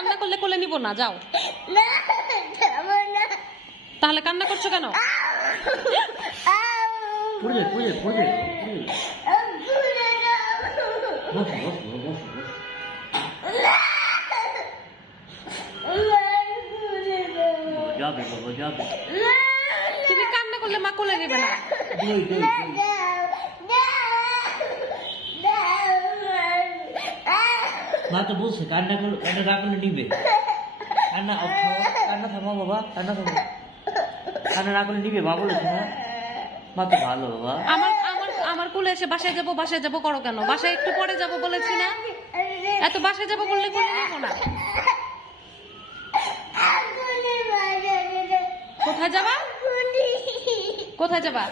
কান্না করলে কোলে নিব না, যাও। তাহলে কান্না করছো কেন? তুমি কান্না করলে মা কোলে নেবে না। মা তো বলছে কান্না করলে নিবে। কান্না থামাও বাবা, কান্না থামাও। কান্না না করলে নিবে, মা বলেছে না। মা তো ভালো বাবা। আমার কোলে এসে বাসায় যাবো করো কেন? বাসায় একটু পরে যাবো বলেছি না? এত বাসায় যাবো বললে কোলে নেবো না। কোথায় যাবা? কোথায় যাবা?